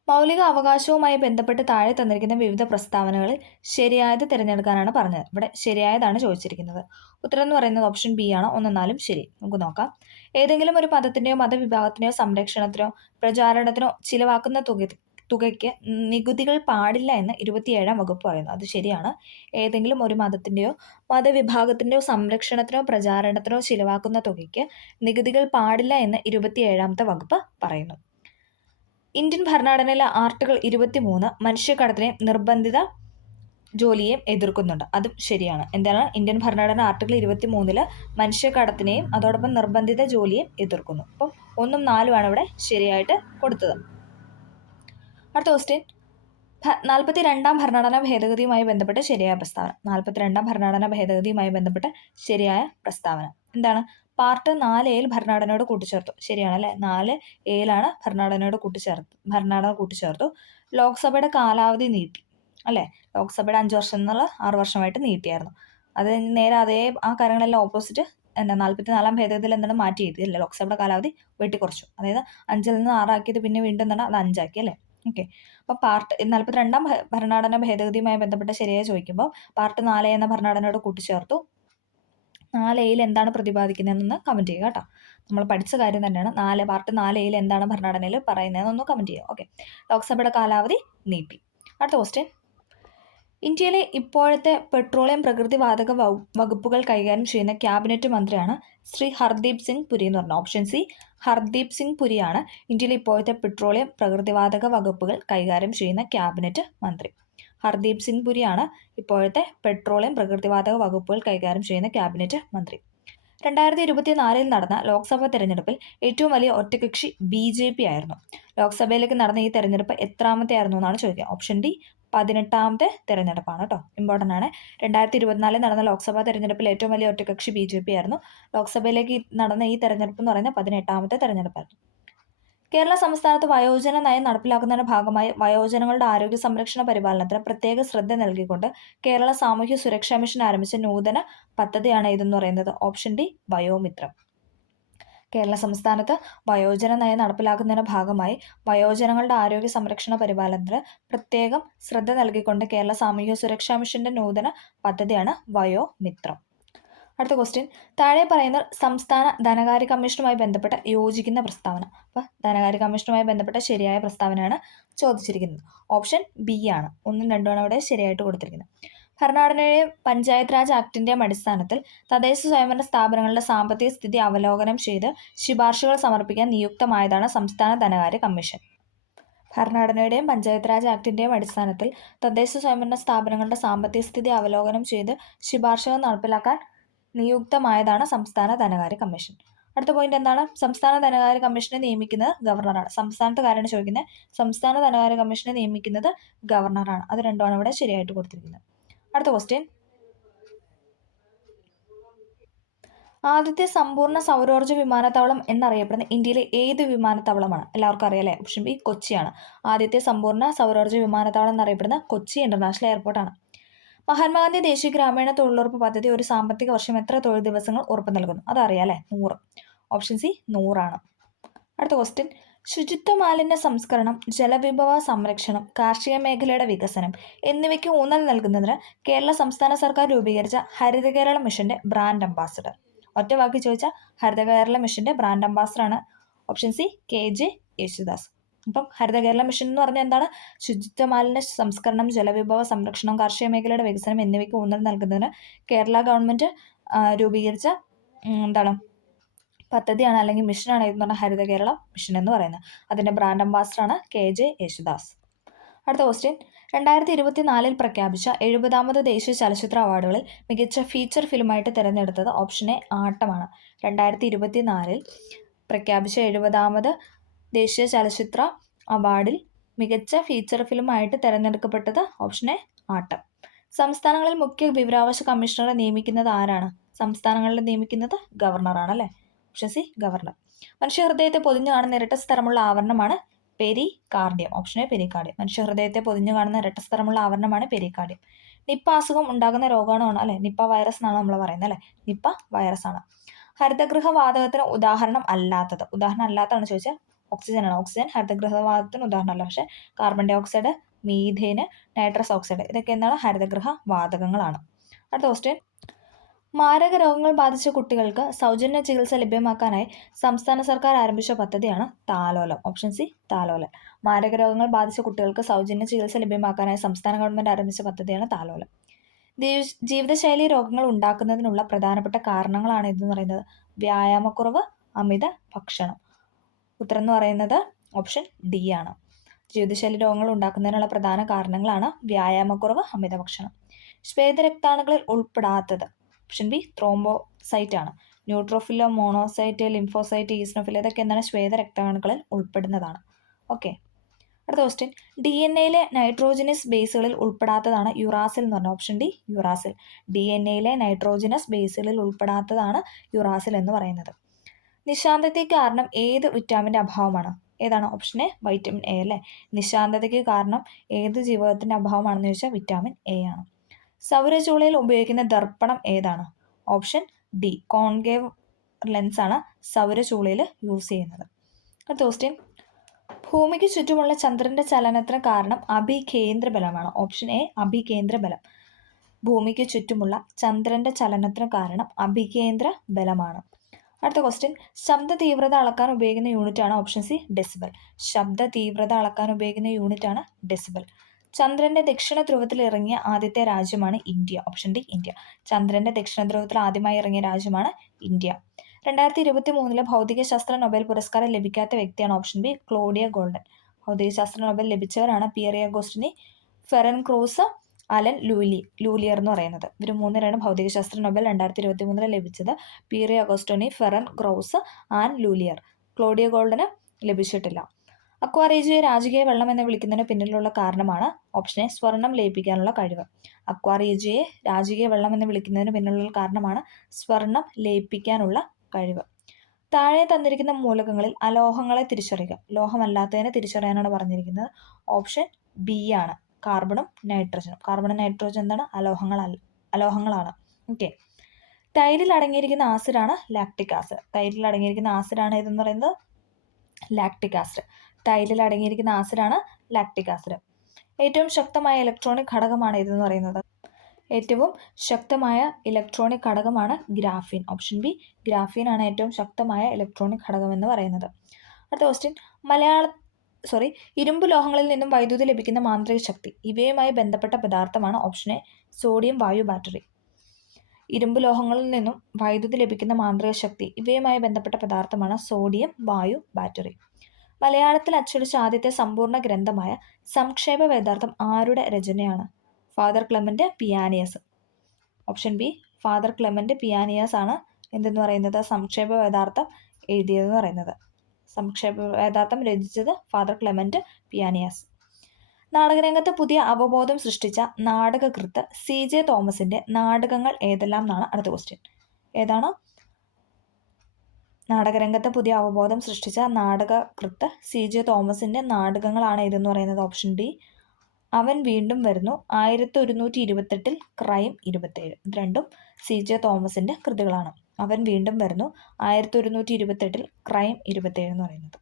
മൗലിക അവകാശവുമായി ബന്ധപ്പെട്ട് താഴെ തന്നിരിക്കുന്ന വിവിധ പ്രസ്താവനകളിൽ ശരിയായത് തിരഞ്ഞെടുക്കാനാണ് പറഞ്ഞത്. ഇവിടെ ശരിയായതാണ് ചോദിച്ചിരിക്കുന്നത്. ഉത്തരം എന്ന് പറയുന്നത് ഓപ്ഷൻ ബി ആണ്. 1, 4 ശരി. നമുക്ക് നോക്കാം. ഏതെങ്കിലും ഒരു മതത്തിൻ്റെയോ മതവിഭാഗത്തിൻ്റെയോ സംരക്ഷണത്തിനോ പ്രചാരണത്തിനോ ചിലവാക്കുന്ന തുകയ്ക്ക് നികുതികൾ പാടില്ല എന്ന് 27-ാം വകുപ്പ് പറയുന്നു. അത് ശരിയാണ്. ഏതെങ്കിലും ഒരു മതത്തിൻ്റെയോ മതവിഭാഗത്തിൻ്റെയോ സംരക്ഷണത്തിനോ പ്രചാരണത്തിനോ ചിലവാക്കുന്ന തുകയ്ക്ക് നികുതികൾ പാടില്ല എന്ന് 27-ാമത്തെ വകുപ്പ് പറയുന്നു. ഇന്ത്യൻ ഭരണഘടനയിലെ ആർട്ടിക്കിൾ 23 മനുഷ്യക്കടത്തിനെ നിർബന്ധിത ജോലിയെയും എതിർക്കുന്നുണ്ട്. അതും ശരിയാണ്. എന്താണ്? ഇന്ത്യൻ ഭരണഘടന ആർട്ടിക്കിൾ 23 മനുഷ്യക്കടത്തിനെയും അതോടൊപ്പം നിർബന്ധിത ജോലിയെയും എതിർക്കുന്നു. അപ്പം 1, 4 ആണ് ഇവിടെ ശരിയായിട്ട് കൊടുത്തത്. അടുത്ത ക്വസ്റ്റ്യൻ. 42-ാം ഭരണഘടനാ ഭേദഗതിയുമായി ബന്ധപ്പെട്ട് ശരിയായ പ്രസ്താവന. 42-ാം ഭരണഘടനാ ഭേദഗതിയുമായി ബന്ധപ്പെട്ട് ശരിയായ പ്രസ്താവന എന്താണ്? പാർട്ട് 4A ഭരണഘടനയോട് കൂട്ടിച്ചേർത്തു. ശരിയാണല്ലേ? 4A ഭരണഘടന കൂട്ടിച്ചേർത്തു. ലോക്സഭയുടെ കാലാവധി നീട്ടി അല്ലേ? ലോക്സഭയുടെ 5 വർഷം എന്നുള്ള 6 വർഷമായിട്ട് നീട്ടിയായിരുന്നു. അത് നേരെ ആ കാര്യങ്ങളെല്ലാം ഓപ്പോസിറ്റ് 44-ാം ഭേദഗതിയിൽ എന്താണ് മാറ്റി എഴുതിയല്ലേ? ലോക്സഭയുടെ കാലാവധി വെട്ടിക്കുറച്ചു. അതായത് 5-ൽ നിന്ന് 6 ആക്കിയത് പിന്നെ വീണ്ടും എന്താണ് അത് 5 ആക്കി അല്ലേ? ഓക്കെ. അപ്പോൾ 42-ാം ഭരണഘടനാ ഭേദഗതിയുമായി ബന്ധപ്പെട്ട് ശരിയായി ചോദിക്കുമ്പോൾ പാർട്ട് 4A എന്ന ഭരണഘടനയോട് കൂട്ടിച്ചേർത്തു. 4A എന്താണ് പ്രതിപാദിക്കുന്നതെന്ന് കമൻറ്റ് ചെയ്യുക കേട്ടോ. നമ്മൾ പഠിച്ച കാര്യം തന്നെയാണ്. പാർട്ട് 4A എന്താണ് ഭരണഘടനയിൽ പറയുന്നതെന്നൊന്ന് കമൻറ്റ് ചെയ്യുക. ഓക്കെ. ലോക്സഭയുടെ കാലാവധി നീട്ടി. അടുത്ത ക്വസ്റ്റ്യൻ. ഇന്ത്യയിലെ ഇപ്പോഴത്തെ പെട്രോളിയം പ്രകൃതിവാതക വകുപ്പുകൾ കൈകാര്യം ചെയ്യുന്ന ക്യാബിനറ്റ് മന്ത്രിയാണ് ശ്രീ ഹർദീപ് സിംഗ് പുരി എന്ന് പറഞ്ഞത്. ഓപ്ഷൻ സി ഹർദീപ് സിംഗ് പുരിയാണ് ഇന്ത്യയിലെ ഇപ്പോഴത്തെ പെട്രോളിയം പ്രകൃതിവാതക വകുപ്പുകൾ കൈകാര്യം ചെയ്യുന്ന ക്യാബിനറ്റ് മന്ത്രി. ഹർദീപ് സിംഗ് പുരിയാണ് ഇപ്പോഴത്തെ പെട്രോളിയം പ്രകൃതിവാതക വകുപ്പുകൾ കൈകാര്യം ചെയ്യുന്ന ക്യാബിനറ്റ് മന്ത്രി. 2024 നടന്ന ലോക്സഭാ തെരഞ്ഞെടുപ്പിൽ ഏറ്റവും വലിയ ഒറ്റകക്ഷി BJP ആയിരുന്നു. ലോക്സഭയിലേക്ക് നടന്ന ഈ തെരഞ്ഞെടുപ്പ് എത്രാമത്തെ ആയിരുന്നു എന്നാണ് ചോദിക്കുക. ഓപ്ഷൻ ഡി 18-ാമത്തെ തെരഞ്ഞെടുപ്പാണ് കേട്ടോ. ഇമ്പോർട്ടൻ്റ് ആണ്. 2024 നടന്ന ലോക്സഭാ തെരഞ്ഞെടുപ്പിൽ ഏറ്റവും വലിയ ഒറ്റകക്ഷി BJP ആയിരുന്നു. ലോക്സഭയിലേക്ക് നടന്ന ഈ തെരഞ്ഞെടുപ്പ് എന്ന് പറയുന്നത് 18-ാമത്തെ തെരഞ്ഞെടുപ്പായിരുന്നു. കേരള സംസ്ഥാനത്ത് വയോജന നയം നടപ്പിലാക്കുന്നതിന്റെ ഭാഗമായി വയോജനങ്ങളുടെ ആരോഗ്യ സംരക്ഷണ പരിപാലനത്തിന് പ്രത്യേക ശ്രദ്ധ നൽകിക്കൊണ്ട് കേരള സാമൂഹ്യ സുരക്ഷാ മിഷൻ ആരംഭിച്ച നൂതന പദ്ധതിയാണ് ഇതെന്ന് പറയുന്നത്. Option D Vayomithram. കേരള സംസ്ഥാനത്ത് വയോജന നയം നടപ്പിലാക്കുന്നതിന്റെ ഭാഗമായി വയോജനങ്ങളുടെ ആരോഗ്യ സംരക്ഷണ പരിപാലനത്തിന് പ്രത്യേകം ശ്രദ്ധ നൽകിക്കൊണ്ട് കേരള സാമൂഹ്യ സുരക്ഷാ മിഷന്റെ നൂതന പദ്ധതിയാണ് വയോമിത്രം. അടുത്ത ക്വസ്റ്റ്യൻ, താഴെ പറയുന്ന സംസ്ഥാന ധനകാര്യ കമ്മീഷനുമായി ബന്ധപ്പെട്ട യോജിക്കുന്ന പ്രസ്താവന. അപ്പോൾ ധനകാര്യ കമ്മീഷനുമായി ബന്ധപ്പെട്ട ശരിയായ പ്രസ്താവനയാണ് ചോദിച്ചിരിക്കുന്നത്. ഓപ്ഷൻ ബി ആണ്. 1ഉം 2ഉമാണ് അവിടെ ശരിയായിട്ട് കൊടുത്തിരിക്കുന്നത്. ഭരണഘടനയുടെയും പഞ്ചായത്ത് രാജ് ആക്ടിൻ്റെയും അടിസ്ഥാനത്തിൽ തദ്ദേശ സ്വയംഭരണ സ്ഥാപനങ്ങളുടെ സാമ്പത്തിക സ്ഥിതി അവലോകനം ചെയ്ത് ശുപാർശകൾ സമർപ്പിക്കാൻ നിയുക്തമായതാണ് സംസ്ഥാന ധനകാര്യ കമ്മീഷൻ. ഭരണഘടനയുടെയും പഞ്ചായത്ത് രാജ് ആക്ടിൻ്റെയും അടിസ്ഥാനത്തിൽ തദ്ദേശ സ്വയംഭരണ സ്ഥാപനങ്ങളുടെ സാമ്പത്തിക സ്ഥിതി അവലോകനം ചെയ്ത് ശുപാർശകൾ നടപ്പിലാക്കാൻ നിയുക്തമായതാണ് സംസ്ഥാന ധനകാര്യ കമ്മീഷൻ. അടുത്ത പോയിന്റ് എന്താണ്? സംസ്ഥാന ധനകാര്യ കമ്മീഷനെ നിയമിക്കുന്നത് ഗവർണറാണ്. സംസ്ഥാനത്തെ കാര്യമാണ് ചോദിക്കുന്നത്. സംസ്ഥാന ധനകാര്യ കമ്മീഷനെ നിയമിക്കുന്നത് ഗവർണറാണ്. അത് രണ്ടുമാണ് ഇവിടെ ശരിയായിട്ട് കൊടുത്തിരിക്കുന്നത്. അടുത്ത ക്വസ്റ്റ്യൻ, ആദ്യത്തെ സമ്പൂർണ്ണ സൗരോർജ്ജ വിമാനത്താവളം എന്നറിയപ്പെടുന്ന ഇന്ത്യയിലെ ഏത് വിമാനത്താവളമാണ്? എല്ലാവർക്കും അറിയാലേ. Option B കൊച്ചിയാണ്. ആദ്യത്തെ സമ്പൂർണ്ണ സൗരോർജ്ജ വിമാനത്താവളം എന്നറിയപ്പെടുന്ന കൊച്ചി ഇന്റർനാഷണൽ എയർപോർട്ടാണ്. മഹാത്മാഗാന്ധി ദേശീയ ഗ്രാമീണ തൊഴിലുറപ്പ് പദ്ധതി ഒരു സാമ്പത്തിക വർഷം എത്ര തൊഴിൽ ദിവസങ്ങൾ ഉറപ്പ് നൽകുന്നു? അതറിയാലേ, 100. ഓപ്ഷൻ സി 100 ആണ്. അടുത്ത ക്വസ്റ്റ്യൻ, ശുചിത്വ മാലിന്യ സംസ്കരണം, ജലവിഭവ സംരക്ഷണം, കാർഷിക മേഖലയുടെ വികസനം എന്നിവയ്ക്ക് ഊന്നൽ നൽകുന്നതിന് കേരള സംസ്ഥാന സർക്കാർ രൂപീകരിച്ച ഹരിത കേരള മിഷന്റെ ബ്രാൻഡ് അംബാസഡർ. ഒറ്റ വാക്കി ചോദിച്ചാൽ ഹരിത കേരള മിഷന്റെ ബ്രാൻഡ് അംബാസഡറാണ് ഓപ്ഷൻ സി KJ യേശുദാസ്. അപ്പം ഹരിത കേരള മിഷൻ എന്ന് പറഞ്ഞാൽ എന്താണ്? ശുചിത്വ മാലിന്യ സംസ്കരണം, ജലവിഭവ സംരക്ഷണം, കാർഷിക മേഖലയുടെ വികസനം എന്നിവയ്ക്ക് ഊന്നൽ നൽകുന്നതിന് കേരള ഗവൺമെന്റ് രൂപീകരിച്ച എന്താണ് പദ്ധതിയാണ് അല്ലെങ്കിൽ മിഷനാണ് എന്ന് പറഞ്ഞാൽ ഹരിത കേരള മിഷൻ എന്ന് പറയുന്നത്. അതിൻ്റെ ബ്രാൻഡ് അംബാസഡറാണ് KJ യേശുദാസ്. അടുത്ത ക്വസ്റ്റ്യൻ, 2024 പ്രഖ്യാപിച്ച 70ാമത് ദേശീയ ചലച്ചിത്ര അവാർഡുകളിൽ മികച്ച ഫീച്ചർ ഫിലിമായിട്ട് തിരഞ്ഞെടുത്തത് ഓപ്ഷൻ എ ആട്ടമാണ്. 2024 പ്രഖ്യാപിച്ച 70ാമത് ദേശീയ ചലച്ചിത്ര അവാർഡിൽ മികച്ച ഫീച്ചർ ഫിലിമായിട്ട് തിരഞ്ഞെടുക്കപ്പെട്ടത് ഓപ്ഷൻ എ ആട്ടം. സംസ്ഥാനങ്ങളിൽ മുഖ്യ വിവരാവകാശ കമ്മീഷണറെ നിയമിക്കുന്നത് ആരാണ്? സംസ്ഥാനങ്ങളിൽ നിയമിക്കുന്നത് ഗവർണറാണ് അല്ലേ. Option C governor. മനുഷ്യഹൃദയത്തെ പൊതിഞ്ഞു കാണുന്ന ഇരട്ട സ്ഥലമുള്ള ആവരണമാണ് പെരികാർഡിയം. Option A pericardium. മനുഷ്യഹൃദയത്തെ പൊതിഞ്ഞു കാണുന്ന ഇരട്ട സ്ഥലമുള്ള ആവരണമാണ് പെരികാർഡിയം. നിപ്പ അസുഖം ഉണ്ടാകുന്ന രോഗാണുവാണ് അല്ലെ. നിപ്പ വൈറസ് എന്നാണ് നമ്മൾ പറയുന്നത് അല്ലെ. നിപ്പ വൈറസ് ആണ്. ഹരിതഗൃഹ വാതകത്തിന് ഉദാഹരണം അല്ലാത്തത്. ഉദാഹരണം അല്ലാത്തതാണ് ചോദിച്ചാൽ ഓക്സിജൻ ആണ്. ഓക്സിജൻ ഹരിതഗൃഹ വാതകത്തിന് ഉദാഹരണമല്ല. പക്ഷേ carbon dioxide, methane, nitrous oxide ഇതൊക്കെ എന്താണ്? ഹരിതഗൃഹ വാതകങ്ങളാണ്. അടുത്ത ക്വസ്റ്റ്യൻ, മാരക രോഗങ്ങൾ ബാധിച്ച കുട്ടികൾക്ക് സൗജന്യ ചികിത്സ ലഭ്യമാക്കാനായി സംസ്ഥാന സർക്കാർ ആരംഭിച്ച പദ്ധതിയാണ് താലോലം. ഓപ്ഷൻ സി താലോലം. മാരക രോഗങ്ങൾ ബാധിച്ച കുട്ടികൾക്ക് സൗജന്യ ചികിത്സ ലഭ്യമാക്കാനായി സംസ്ഥാന ഗവൺമെന്റ് ആരംഭിച്ച പദ്ധതിയാണ് താലോലം. ജീവിതശൈലി രോഗങ്ങൾ ഉണ്ടാക്കുന്നതിനുള്ള പ്രധാനപ്പെട്ട കാരണങ്ങളാണ് ഇതെന്ന് പറയുന്നത് വ്യായാമക്കുറവ്, അമിത ഭക്ഷണം. ഉത്തരം എന്ന് പറയുന്നത് ഓപ്ഷൻ ഡി ആണ്. ജീവിതശൈലി രോഗങ്ങൾ ഉണ്ടാക്കുന്നതിനുള്ള പ്രധാന കാരണങ്ങളാണ് വ്യായാമക്കുറവ്, അമിത ഭക്ഷണം. ശ്വേതരക്താണുക്കളിൽ ഉൾപ്പെടാത്തത് ഓപ്ഷൻ ബി ത്രോംബോസൈറ്റ് ആണ്. ന്യൂട്രോഫിൽ, മോണോസൈറ്റ്, ലിംഫോസൈറ്റ്, ഈസ്നോഫിൽ ഇതൊക്കെ എന്താണ്? ശ്വേതരക്താണുക്കളിൽ ഉൾപ്പെടുന്നതാണ്. ഓക്കെ. അടുത്ത ക്വസ്റ്റ്യൻ, DNA നൈട്രോജനസ് ബേസുകളിൽ ഉൾപ്പെടാത്തതാണ് യുറാസിൽ എന്ന് പറഞ്ഞാൽ option D uracil. DNA nitrogenous ബേസുകളിൽ ഉൾപ്പെടാത്തതാണ് യുറാസിൽ എന്ന് പറയുന്നത്. നിശാന്തതയ്ക്ക് കാരണം ഏത് വിറ്റാമിൻ്റെ അഭാവമാണ്? ഏതാണ്? ഓപ്ഷൻ എ വൈറ്റമിൻ എ അല്ലേ. നിശാന്തതയ്ക്ക് കാരണം ഏത് ജീവകത്തിൻ്റെ അഭാവമാണെന്ന് ചോദിച്ചാൽ വിറ്റാമിൻ എ ആണ്. സൗരചൂളയിൽ ഉപയോഗിക്കുന്ന ദർപ്പണം ഏതാണ്? ഓപ്ഷൻ ഡി കോൺകേവ് ലെൻസ് ആണ് സൗരചൂളയിൽ യൂസ് ചെയ്യുന്നത്. അടുത്ത ക്വസ്റ്റ്യൻ, ഭൂമിക്ക് ചുറ്റുമുള്ള ചന്ദ്രന്റെ ചലനത്തിന് കാരണം അഭികേന്ദ്ര ബലമാണ്. ഓപ്ഷൻ എ അഭികേന്ദ്ര ബലം. ഭൂമിക്ക് ചുറ്റുമുള്ള ചന്ദ്രന്റെ ചലനത്തിന് കാരണം അഭികേന്ദ്ര ബലമാണ്. അടുത്ത ക്വസ്റ്റ്യൻ, ശബ്ദ തീവ്രത അളക്കാൻ ഉപയോഗിക്കുന്ന യൂണിറ്റ് ആണ് ഓപ്ഷൻ സി ഡെസിബൽ. ശബ്ദ തീവ്രത അളക്കാൻ ഉപയോഗിക്കുന്ന യൂണിറ്റ് ആണ് ഡെസിബൽ. ചന്ദ്രന്റെ ദക്ഷിണ ധ്രുവത്തിൽ ഇറങ്ങിയ ആദ്യത്തെ രാജ്യമാണ് ഇന്ത്യ. Option D India. ചന്ദ്രന്റെ ദക്ഷിണ ധ്രുവത്തിൽ ആദ്യമായി ഇറങ്ങിയ രാജ്യമാണ് ഇന്ത്യ. 2023 ഭൗതികശാസ്ത്ര നൊബേൽ പുരസ്കാരം ലഭിക്കാത്ത വ്യക്തിയാണ് ഓപ്ഷൻ ബി ക്ലോഡിയ ഗോൾഡൻ. ഭൗതികശാസ്ത്ര നൊബേൽ ലഭിച്ചവരാണ് Pierre Agostini, Ferenc Krausz, Alan L'Huillier എന്ന് പറയുന്നത്. ഇവർ മൂന്നുപേരാണ് ഭൗതികശാസ്ത്ര നൊബേൽ 2023 ലഭിച്ചത്. Pierre Agostini, Ferenc Krausz, Anne L'Huillier. Claudia ഗോൾഡന് ലഭിച്ചിട്ടില്ല. അക്വാ റീജിയെ രാജകീയ വെള്ളം എന്ന് വിളിക്കുന്നതിന് പിന്നിലുള്ള കാരണമാണ് ഓപ്ഷൻ എ സ്വർണം ലയിപ്പിക്കാനുള്ള കഴിവ്. അക്വാ റീജിയെ രാജകീയ വെള്ളം എന്ന് വിളിക്കുന്നതിന് പിന്നിലുള്ള കാരണമാണ് സ്വർണം ലയിപ്പിക്കാനുള്ള കഴിവ്. താഴെ തന്നിരിക്കുന്ന മൂലകങ്ങളിൽ അലോഹങ്ങളെ തിരിച്ചറിയുക. ലോഹമല്ലാത്തതിനെ തിരിച്ചറിയാനാണ് പറഞ്ഞിരിക്കുന്നത്. ഓപ്ഷൻ ബി ആണ് കാർബണും നൈട്രജനും. കാർബണും നൈട്രജൻ എന്താണ്? അലോഹങ്ങളാണ്. ഓക്കെ. തൈരിൽ അടങ്ങിയിരിക്കുന്ന ആസിഡാണ് ലാക്ടിക് ആസിഡ്. തൈരിൽ അടങ്ങിയിരിക്കുന്ന ആസിഡാണ് ഇതെന്ന് പറയുന്നത് ലാക്ടിക് ആസിഡ്. തൈരിൽ അടങ്ങിയിരിക്കുന്ന ആസിഡാണ് ലാക്ടിക് ആസിഡ്. ഏറ്റവും ശക്തമായ ഇലക്ട്രോണിക് ഘടകമാണ് ഇതെന്ന് പറയുന്നത് ഏറ്റവും ശക്തമായ ഇലക്ട്രോണിക് ഘടകമാണ് ഗ്രാഫീൻ. ഓപ്ഷൻ ബി, ഗ്രാഫീനാണ് ഏറ്റവും ശക്തമായ ഇലക്ട്രോണിക് ഘടകം എന്ന് പറയുന്നത്. അടുത്ത ക്വസ്റ്റ്യൻ, ഇരുമ്പ് ലോഹങ്ങളിൽ നിന്നും വൈദ്യുതി ലഭിക്കുന്ന മാന്ത്രിക ശക്തി. ഇവയുമായി ബന്ധപ്പെട്ട പദാർത്ഥമാണ് ഓപ്ഷൻ എ സോഡിയം വായു ബാറ്ററി. ഇരുമ്പ് ലോഹങ്ങളിൽ നിന്നും വൈദ്യുതി ലഭിക്കുന്ന മാന്ത്രിക ശക്തി. ഇവയുമായി ബന്ധപ്പെട്ട പദാർത്ഥമാണ് സോഡിയം വായു ബാറ്ററി. മലയാളത്തിൽ അച്ചടിച്ച ആദ്യത്തെ സമ്പൂർണ്ണ ഗ്രന്ഥമായ സംക്ഷേപ വേദാർത്ഥം ആരുടെ രചനയാണ്? Father Clement Pianius. Option B, Father Clement Pianius ആണ് എന്തെന്ന് പറയുന്നത് സംക്ഷേപ വേദാർത്ഥം എഴുതിയതെന്ന് പറയുന്നത്. സംക്ഷേപ വേദാർത്ഥം രചിച്ചത് ഫാദർ ക്ലെമന്റ് പിയാനിയസ്. നാടകരംഗത്ത് പുതിയ അവബോധം സൃഷ്ടിച്ച നാടകകൃത്ത് CJ തോമസിന്റെ നാടകങ്ങൾ ഏതെല്ലാം എന്നാണ് അടുത്ത ക്വസ്റ്റ്യൻ. ഏതാണ്? നാടകരംഗത്ത് പുതിയ അവബോധം സൃഷ്ടിച്ച നാടകകൃത്ത് CJ തോമസിന്റെ നാടകങ്ങളാണ് ഏതെന്ന് പറയുന്നത്. ഓപ്ഷൻ ഡി, അവൻ വീണ്ടും വരുന്നു, 1128, ക്രൈം 27. ഇത് രണ്ടും CJ തോമസിന്റെ കൃതികളാണ്. അവൻ വീണ്ടും വരുന്നു, 1128, ക്രൈം 27 എന്ന് പറയുന്നത്.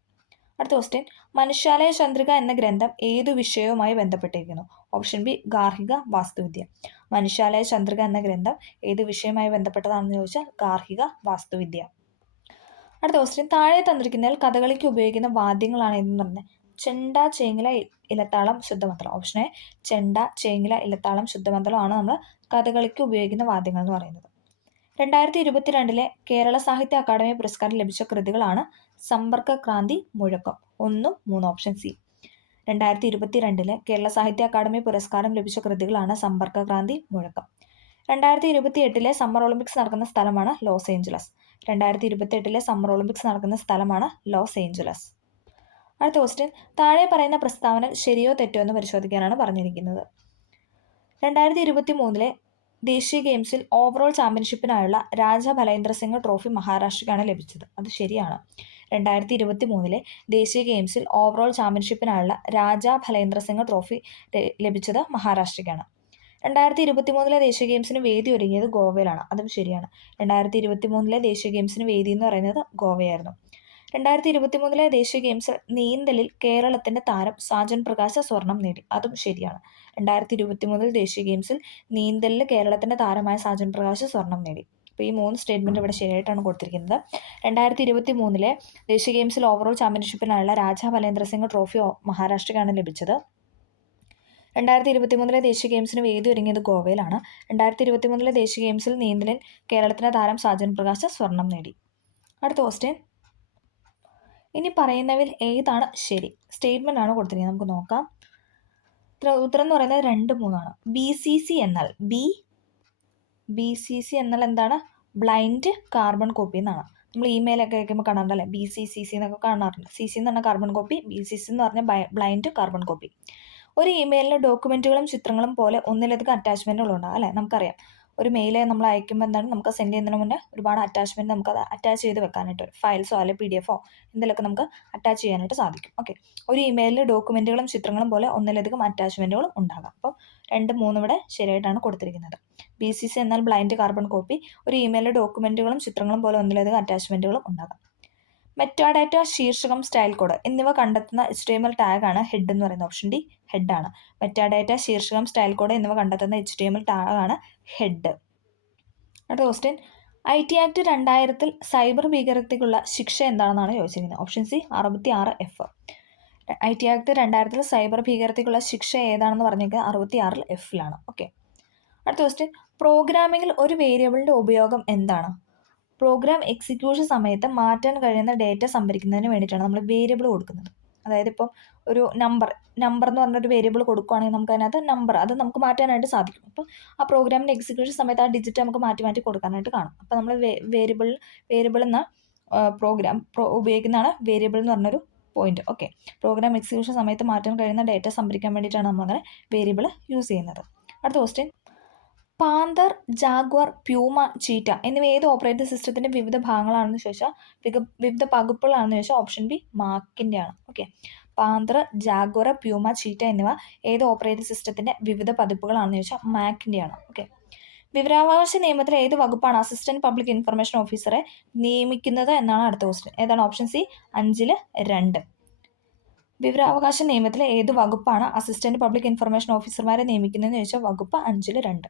അടുത്ത ക്വസ്റ്റ്യൻ, മനുഷ്യാലയ ചന്ദ്രിക എന്ന ഗ്രന്ഥം ഏതു വിഷയവുമായി ബന്ധപ്പെട്ടിരിക്കുന്നു? ഓപ്ഷൻ ബി, ഗാർഹിക വാസ്തുവിദ്യ. മനുഷ്യാലയ ചന്ദ്രിക എന്ന ഗ്രന്ഥം ഏത് വിഷയവുമായി ബന്ധപ്പെട്ടതാണെന്ന് ചോദിച്ചാൽ ഗാർഹിക വാസ്തുവിദ്യ. അടുത്ത ക്വസ്റ്റ്യൻ, താഴെ തന്നിരിക്കുന്നതിൽ കഥകളിക്ക് ഉപയോഗിക്കുന്ന വാദ്യങ്ങളാണ് ഏതെന്ന് പറഞ്ഞത്? ചെണ്ട, ചേങ്ങില, ഇലത്താളം, ശുദ്ധമദ്ദളം. ഓപ്ഷൻ എ ചെണ്ട, ചേങ്ങില, ഇലത്താളം, ശുദ്ധമദ്ദളം ആണ് നമ്മൾ കഥകളിക്ക് ഉപയോഗിക്കുന്ന വാദ്യങ്ങൾ എന്ന് പറയുന്നത്. 2022 കേരള സാഹിത്യ അക്കാദമി പുരസ്കാരം ലഭിച്ച കൃതികളാണ് സമ്പർക്കക്രാന്തി, മുഴക്കം. 1, 3. Option C. 2022 കേരള സാഹിത്യ അക്കാദമി പുരസ്കാരം ലഭിച്ച കൃതികളാണ് സമ്പർക്കക്രാന്തി, മുഴക്കം. 2028 സമ്മർ ഒളിമ്പിക്സ് നടക്കുന്ന സ്ഥലമാണ് ലോസ് ഏഞ്ചലസ്. 2028 സമ്മർ ഒളിമ്പിക്സ് നടക്കുന്ന സ്ഥലമാണ് ലോസ് ഏഞ്ചലസ്. അടുത്ത ക്വസ്റ്റ്യൻ, താഴെ പറയുന്ന പ്രസ്താവന ശരിയോ തെറ്റോ എന്ന് പരിശോധിക്കാനാണ് പറഞ്ഞിരിക്കുന്നത്. 2023 ദേശീയ ഗെയിംസിൽ ഓവറോൾ ചാമ്പ്യൻഷിപ്പിനായുള്ള രാജാ ഭലേന്ദ്ര സിംഗ് ട്രോഫി മഹാരാഷ്ട്രയ്ക്കാണ് ലഭിച്ചത്. അത് ശരിയാണ്. 2023 ദേശീയ ഗെയിംസിൽ ഓവറോൾ ചാമ്പ്യൻഷിപ്പിനായുള്ള രാജാ ഭലേന്ദ്ര സിംഗ് ട്രോഫി ലഭിച്ചത് മഹാരാഷ്ട്രയ്ക്കാണ്. 2023 ദേശീയ ഗെയിംസിന് വേദി ഒരുങ്ങിയത് ഗോവയിലാണ്. അതും ശരിയാണ്. 2023 ദേശീയ ഗെയിംസിന് വേദി എന്ന് പറയുന്നത് ഗോവയായിരുന്നു. 2023 ദേശീയ ഗെയിംസിൽ നീന്തലിൽ കേരളത്തിന്റെ താരം സാജൻ പ്രകാശ് സ്വർണം നേടി. അതും ശരിയാണ്. 2023 ദേശീയ ഗെയിംസിൽ നീന്തലിൽ കേരളത്തിന്റെ താരമായ സാജൻ പ്രകാശ് സ്വർണം നേടി. അപ്പോൾ ഈ 3 സ്റ്റേറ്റ്മെന്റ് ഇവിടെ ശരിയായിട്ടാണ് കൊടുത്തിരിക്കുന്നത്. 2023 ദേശീയ ഗെയിംസിൽ ഓവറോൾ ചാമ്പ്യൻഷിപ്പിനായുള്ള രാജാ ഭലേന്ദ്ര സിംഗ് ട്രോഫി മഹാരാഷ്ട്രയ്ക്കാണ് ലഭിച്ചത്. 2023 ദേശീയ ഗെയിംസിന് വേദി ഒരുങ്ങിയത് ഗോവയിലാണ്. 2023 ദേശീയ ഗെയിംസിൽ നീന്തലിൽ കേരളത്തിന്റെ താരം സാജൻ പ്രകാശ് സ്വർണം നേടി. അടുത്ത ക്വസ്റ്റ്യൻ, ഇനി പറയുന്നവയിൽ ഏതാണ് ശരി? സ്റ്റേറ്റ്മെന്റ് ആണ് കൊടുത്തിരിക്കുന്നത്. നമുക്ക് നോക്കാം. ഉത്തരം എന്ന് പറയുന്നത് 2, 3 ആണ്. BCC എന്നാൽ BCC എന്നാൽ എന്താണ്? ബ്ലൈൻഡ് കാർബൺ കോപ്പി എന്നാണ്. നമ്മൾ ഇമെയിലൊക്കെ അയക്കുമ്പോൾ കാണാറുണ്ടല്ലേ, BCCC എന്നൊക്കെ കാണാറുണ്ട്. CC എന്ന് പറഞ്ഞാൽ കാർബൺ കോപ്പി, BCC എന്ന് പറഞ്ഞാൽ ബ്ലൈൻഡ് കാർബൺ കോപ്പി. ഒരു ഇമെയിലിൽ ഡോക്യുമെന്റുകളും ചിത്രങ്ങളും പോലെ ഒന്നിലധികം അറ്റാച്ച്മെന്റുകളുണ്ടാകും അല്ലേ? നമുക്കറിയാം. ഒരു മെയിൽ നമ്മൾ അയക്കുമ്പോൾ എന്താണ്, നമുക്ക് സെൻഡ് ചെയ്യുന്നതിന് മുന്നേ ഒരുപാട് അറ്റാച്ച്മെന്റ് നമുക്ക് അത് അറ്റാച്ച് ചെയ്ത് വെക്കാനായിട്ട് ഫയൽസോ അല്ലെങ്കിൽ PDF-ഓ എന്തെങ്കിലുമൊക്കെ നമുക്ക് അറ്റാച്ച് ചെയ്യാനായിട്ട് സാധിക്കും. ഓക്കെ, ഒരു ഇമെയിലിൽ ഡോക്യുമെന്റുകളും ചിത്രങ്ങളും പോലെ ഒന്നിലധികം അറ്റാച്ച്മെന്റുകളും ഉണ്ടാകാം. അപ്പോൾ 2, 3 ഇവിടെ ശരിയായിട്ടാണ് കൊടുത്തിരിക്കുന്നത്. BCC എന്നാൽ ബ്ലൈൻഡ് കാർബൺ കോപ്പി. ഒരു ഇമെയിലിൽ ഡോക്യുമെന്റുകളും ചിത്രങ്ങളും പോലെ ഒന്നിലധികം അറ്റാച്ച്മെന്റുകളും ഉണ്ടാകാം. മെറ്റാഡാറ്റ, ശീർഷകം, സ്റ്റൈൽ കോഡ് എന്നിവ കണ്ടെത്തുന്ന HTML ടാഗാണ് ഹെഡ് എന്ന് പറയുന്നത്. ഓപ്ഷൻ ഡി, ഹെഡാണ്. മെറ്റാഡാറ്റ, ശീർഷകം, സ്റ്റൈൽ കോഡ് എന്നിവ കണ്ടെത്തുന്ന HTML ടാഗാണ് ഹെഡ്. അടുത്ത ക്വസ്റ്റ്യൻ, IT ആക്ട് 2000 സൈബർ ഭീകരതയ്ക്കുള്ള ശിക്ഷ എന്താണെന്നാണ് ചോദിച്ചിരിക്കുന്നത്. Option C, 66F. IT act 2000 cyber ഭീകരതയ്ക്കുള്ള ശിക്ഷ ഏതാണെന്ന് പറഞ്ഞേക്കുന്നത് 66F-ലാണ്. ഓക്കെ. അടുത്ത ക്വസ്റ്റ്യൻ, പ്രോഗ്രാമിങ്ങിൽ ഒരു വേരിയബിളിൻ്റെ ഉപയോഗം എന്താണ്? പ്രോഗ്രാം എക്സിക്യൂഷൻ സമയത്ത് മാറ്റാൻ കഴിയുന്ന ഡേറ്റ സംഭരിക്കുന്നതിന് വേണ്ടിയിട്ടാണ് നമ്മൾ വേരിയബിൾ കൊടുക്കുന്നത്. അതായത് ഇപ്പം ഒരു നമ്പർ എന്ന് പറഞ്ഞൊരു വേരിയബിൾ കൊടുക്കുകയാണെങ്കിൽ നമുക്ക് അതിനകത്ത് നമ്പർ അത് നമുക്ക് മാറ്റാനായിട്ട് സാധിക്കും. അപ്പോൾ ആ പ്രോഗ്രാമിൻ്റെ എക്സിക്യൂഷൻ സമയത്ത് ആ ഡിജിറ്റ് നമുക്ക് മാറ്റി കൊടുക്കാനായിട്ട് കാണും. അപ്പോൾ നമ്മൾ വേരിയബിൾ എന്ന പ്രോഗ്രാം ഉപയോഗിക്കുന്നതാണ് വേരിയബിൾ എന്ന് പറഞ്ഞൊരു പോയിന്റ്. ഓക്കെ, പ്രോഗ്രാം എക്സിക്യൂഷൻ സമയത്ത് മാറ്റാൻ കഴിയുന്ന ഡേറ്റ സംഭരിക്കാൻ വേണ്ടിയിട്ടാണ് നമ്മളങ്ങനെ വേരിയബിൾ യൂസ് ചെയ്യുന്നത്. അടുത്ത ക്വസ്റ്റ്യൻ, പാന്തർ, ജാഗ്വർ, പ്യൂമ, ചീറ്റ എന്നിവ ഏത് ഓപ്പറേറ്റിംഗ് സിസ്റ്റത്തിൻ്റെ വിവിധ ഭാഗങ്ങളാണെന്ന് ചോദിച്ചാൽ വിവിധ പതിപ്പുകളാണെന്ന് ചോദിച്ചാൽ ഓപ്ഷൻ ബി, മാക്കിൻ്റെയാണ്. ഓക്കെ, പാന്തർ, ജാഗ്വർ, പ്യൂമ, ചീറ്റ എന്നിവ ഏത് ഓപ്പറേറ്റിംഗ് സിസ്റ്റത്തിൻ്റെ വിവിധ പതിപ്പുകളാണെന്ന് ചോദിച്ചാൽ മാക്കിൻ്റെയാണ്. ഓക്കെ, വിവരാവകാശ നിയമത്തിലെ ഏത് വകുപ്പാണ് അസിസ്റ്റന്റ് പബ്ലിക് ഇൻഫർമേഷൻ ഓഫീസറെ നിയമിക്കുന്നത് എന്നാണ് അടുത്ത ക്വസ്റ്റ്യൻ. ഏതാണ്? Option C, 5-2. വിവരാവകാശ നിയമത്തിലെ ഏത് വകുപ്പാണ് അസിസ്റ്റന്റ് പബ്ലിക് ഇൻഫർമേഷൻ ഓഫീസർമാരെ നിയമിക്കുന്നതെന്ന് ചോദിച്ചാൽ വകുപ്പ് 5-2.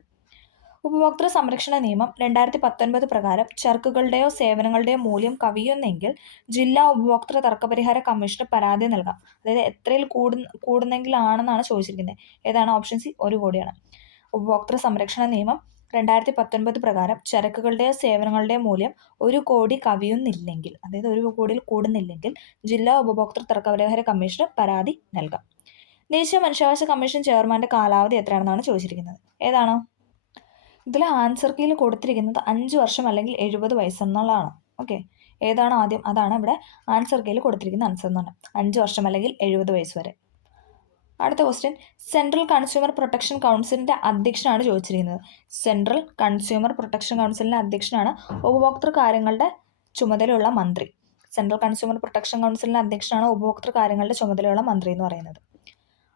ഉപഭോക്തൃ സംരക്ഷണ നിയമം 2019 പ്രകാരം ചരക്കുകളുടെയോ സേവനങ്ങളുടെയോ മൂല്യം കവിയുന്നെങ്കിൽ ജില്ലാ ഉപഭോക്തൃ തർക്കപരിഹാര കമ്മീഷന് പരാതി നൽകാം. അതായത് എത്രയിൽ കൂടുന്നെങ്കിലാണെന്നാണ് ചോദിച്ചിരിക്കുന്നത്. ഏതാണ്? ഓപ്ഷൻ സി 1 കോടിയാണ്. ഉപഭോക്തൃ സംരക്ഷണ നിയമം 2019 പ്രകാരം ചരക്കുകളുടെയോ സേവനങ്ങളുടെയോ മൂല്യം 1 കോടി കവിയുന്നില്ലെങ്കിൽ, അതായത് 1 കോടിയിൽ കൂടുന്നില്ലെങ്കിൽ ജില്ലാ ഉപഭോക്തൃ തർക്കപരിഹാര കമ്മീഷന് പരാതി നൽകാം. ദേശീയ മനുഷ്യാവകാശ കമ്മീഷൻ ചെയർമാന്റെ കാലാവധി എത്രയാണെന്നാണ് ചോദിച്ചിരിക്കുന്നത്. ഏതാണ്? ഇതിൽ ആൻസർ കീയിൽ കൊടുത്തിരിക്കുന്നത് 5 വർഷം അല്ലെങ്കിൽ 70 വയസ്സെന്നുള്ളതാണ്. ഓക്കെ, ഏതാണ് ആദ്യം? അതാണ് ഇവിടെ ആൻസർ കീയിൽ കൊടുത്തിരിക്കുന്ന ആൻസർ എന്ന് പറഞ്ഞാൽ 5 വർഷം അല്ലെങ്കിൽ 70 വയസ്സ് വരെ. അടുത്ത ക്വസ്റ്റ്യൻ, സെൻട്രൽ കൺസ്യൂമർ പ്രൊട്ടക്ഷൻ കൗൺസിലിൻ്റെ അധ്യക്ഷനാണ് ചോദിച്ചിരിക്കുന്നത്. സെൻട്രൽ കൺസ്യൂമർ പ്രൊട്ടക്ഷൻ കൗൺസിലിൻ്റെ അധ്യക്ഷനാണ് ഉപഭോക്തൃ കാര്യങ്ങളുടെ ചുമതലയുള്ള മന്ത്രി. സെൻട്രൽ കൺസ്യൂമർ പ്രൊട്ടക്ഷൻ കൗൺസിലിൻ്റെ അധ്യക്ഷനാണ് ഉപഭോക്തൃ കാര്യങ്ങളുടെ ചുമതലയുള്ള മന്ത്രി എന്ന് പറയുന്നത്.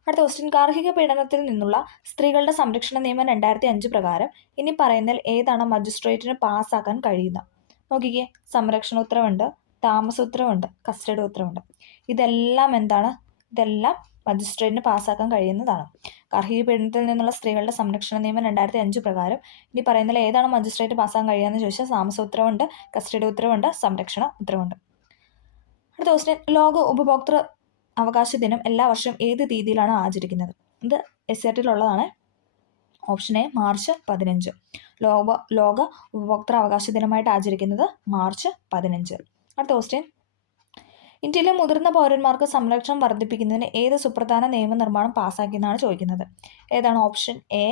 അടുത്ത ക്വസ്റ്റ്യൻ, ഗാർഹിക പീഡനത്തിൽ നിന്നുള്ള സ്ത്രീകളുടെ സംരക്ഷണ നിയമം 2005 പ്രകാരം ഇനി പറയുന്നതിൽ ഏതാണ് മജിസ്ട്രേറ്റിന് പാസ്സാക്കാൻ കഴിയുന്ന? നോക്കിക്കേ, സംരക്ഷണ ഉത്തരവുണ്ട്, താമസ ഉത്തരവുണ്ട്, കസ്റ്റഡി ഉത്തരവുണ്ട്. ഇതെല്ലാം എന്താണ്? ഇതെല്ലാം മജിസ്ട്രേറ്റിന് പാസ്സാക്കാൻ കഴിയുന്നതാണ്. ഗാർഹിക പീഡനത്തിൽ നിന്നുള്ള സ്ത്രീകളുടെ സംരക്ഷണ നിയമം 2005 പ്രകാരം ഇനി പറയുന്നതിൽ ഏതാണ് മജിസ്ട്രേറ്റ് പാസ്സാക്കാൻ കഴിയുകയെന്ന് ചോദിച്ചാൽ താമസ ഉത്തരവുണ്ട്, കസ്റ്റഡി ഉത്തരവുണ്ട്, സംരക്ഷണ ഉത്തരവുണ്ട്. അടുത്ത ക്വസ്റ്റ്യൻ, ലോക ഉപഭോക്തൃ അവകാശ ദിനം എല്ലാ വർഷവും ഏത് തീയതിയിലാണ് ആചരിക്കുന്നത്? ഇത് SRTയിലുള്ളതാണ്. Option A March 15. ലോക ഉപഭോക്തൃ അവകാശ ദിനമായിട്ട് ആചരിക്കുന്നത് മാർച്ച് 15. അടുത്ത ക്വസ്റ്റ്യൻ, ഇന്ത്യയിലെ മുതിർന്ന പൗരന്മാർക്ക് സംരക്ഷണം വർദ്ധിപ്പിക്കുന്നതിന് ഏത് സുപ്രധാന നിയമനിർമ്മാണം പാസ്സാക്കിയെന്നാണ് ചോദിക്കുന്നത്. ഏതാണ്? ഓപ്ഷൻ എ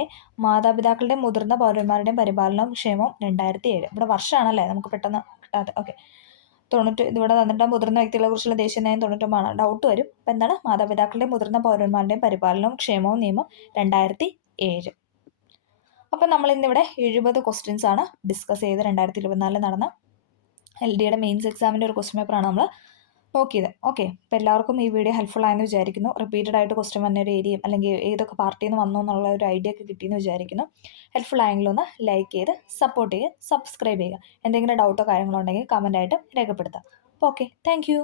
മാതാപിതാക്കളുടെ മുതിർന്ന പൗരന്മാരുടെയും പരിപാലനവും ക്ഷേമവും 2007. ഇവിടെ വർഷമാണല്ലേ, നമുക്ക് പെട്ടെന്ന് കിട്ടാതെ. ഓക്കെ, 90 ഇതിവിടെ തന്നിട്ട് മുതിർന്ന വ്യക്തികളെ കുറിച്ചുള്ള ദേശീയ നയം 99 ഡൗട്ട് വരും. അപ്പം എന്താണ്? മാതാപിതാക്കളുടെയും മുതിർന്ന പൗരന്മാരുടെയും പരിപാലനവും ക്ഷേമവും നിയമം 2007. അപ്പം നമ്മൾ ഇന്നിവിടെ 70 ക്വസ്റ്റ്യൻസ് ആണ് ഡിസ്കസ് ചെയ്ത് 2024 നടന്ന LDയുടെ മെയിൻസ് എക്സാമിൻ്റെ ഒരു ക്വസ്റ്റ്യൻ പേപ്പറാണ് നമ്മൾ നോക്കിയത്. ഓക്കെ, അപ്പോൾ എല്ലാവർക്കും ഈ വീഡിയോ ഹെൽപ്ഫുൾ ആയെന്ന് വിചാരിക്കുന്നു. റിപ്പീറ്റഡ് ആയിട്ട് ക്വസ്റ്റ്യൻ വന്ന ഒരു ഏരിയയും അല്ലെങ്കിൽ ഏതൊക്കെ പാർട്ടിയിൽ നിന്ന് വന്നു എന്നുള്ള ഒരു ഐഡിയ ഒക്കെ കിട്ടിയെന്ന് വിചാരിക്കുന്നു. ഹെൽപ്ഫുൾ ആയെങ്കിൽ ഒന്ന് ലൈക്ക് ചെയ്ത് സപ്പോർട്ട് ചെയ്യുക, സബ്സ്ക്രൈബ് ചെയ്യുക. എന്തെങ്കിലും ഡൗട്ടോ കാര്യങ്ങളോ ഉണ്ടെങ്കിൽ കമൻ്റ് ആയിട്ട് രേഖപ്പെടുത്താം. അപ്പോൾ ഓക്കെ, താങ്ക് യു.